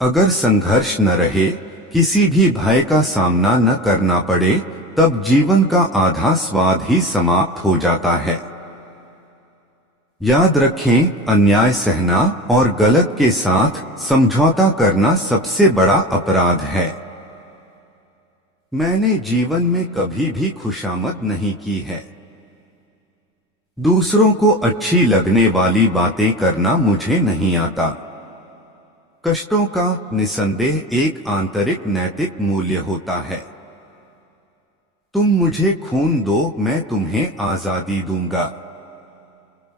अगर संघर्ष न रहे, किसी भी भय का सामना न करना पड़े, तब जीवन का आधा स्वाद ही समाप्त हो जाता है। याद रखें, अन्याय सहना और गलत के साथ समझौता करना सबसे बड़ा अपराध है। मैंने जीवन में कभी भी खुशामद नहीं की है। दूसरों को अच्छी लगने वाली बातें करना मुझे नहीं आता। कष्टों का निसंदेह एक आंतरिक नैतिक मूल्य होता है। तुम मुझे खून दो, मैं तुम्हें आजादी दूंगा।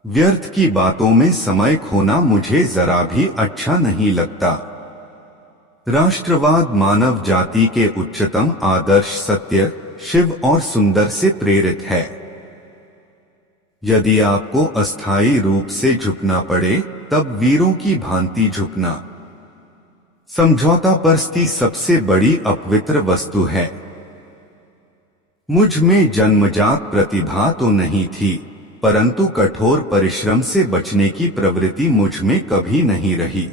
व्यर्थ की बातों में समय खोना मुझे जरा भी अच्छा नहीं लगता। राष्ट्रवाद मानव जाति के उच्चतम आदर्श सत्य, शिव और सुंदर से प्रेरित है। यदि आपको अस्थायी रूप से झुकना पड़े, तब वीरों की भांति झुकना। समझौता परस्ती सबसे बड़ी अपवित्र वस्तु है। मुझ में जन्मजात प्रतिभा तो नहीं थी, परंतु कठोर परिश्रम से बचने की प्रवृत्ति मुझ में कभी नहीं रही।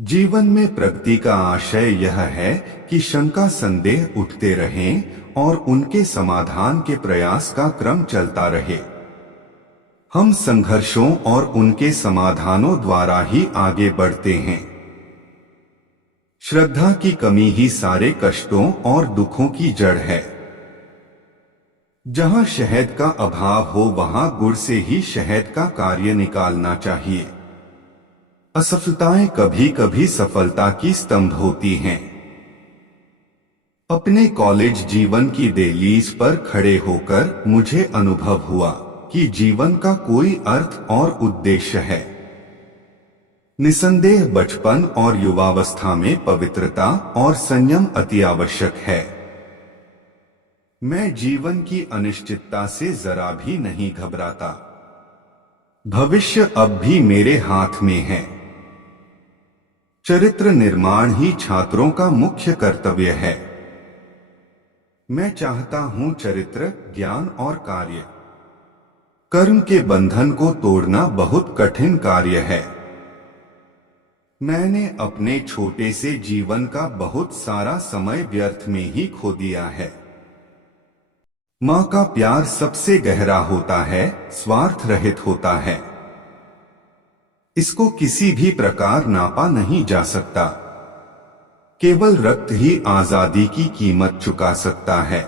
जीवन में प्रगति का आशय यह है कि शंका संदेह उठते रहें और उनके समाधान के प्रयास का क्रम चलता रहे। हम संघर्षों और उनके समाधानों द्वारा ही आगे बढ़ते हैं। श्रद्धा की कमी ही सारे कष्टों और दुखों की जड़ है। जहां शहद का अभाव हो, वहां गुड़ से ही शहद का कार्य निकालना चाहिए। असफलताएं कभी कभी सफलता की स्तंभ होती हैं। अपने कॉलेज जीवन की दहलीज पर खड़े होकर मुझे अनुभव हुआ कि जीवन का कोई अर्थ और उद्देश्य है। निसंदेह बचपन और युवावस्था में पवित्रता और संयम अति आवश्यक है। मैं जीवन की अनिश्चितता से जरा भी नहीं घबराता। भविष्य अब भी मेरे हाथ में है। चरित्र निर्माण ही छात्रों का मुख्य कर्तव्य है। मैं चाहता हूं चरित्र, ज्ञान और कार्य। कर्म के बंधन को तोड़ना बहुत कठिन कार्य है। मैंने अपने छोटे से जीवन का बहुत सारा समय व्यर्थ में ही खो दिया है। माँ का प्यार सबसे गहरा होता है, स्वार्थ रहित होता है। इसको किसी भी प्रकार नापा नहीं जा सकता। केवल रक्त ही आजादी की कीमत चुका सकता है।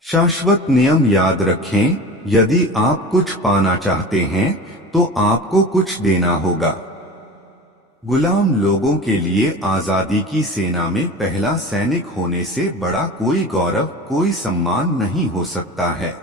शाश्वत नियम याद रखें, यदि आप कुछ पाना चाहते हैं तो आपको कुछ देना होगा। गुलाम लोगों के लिए आजादी की सेना में पहला सैनिक होने से बड़ा कोई गौरव, कोई सम्मान नहीं हो सकता है।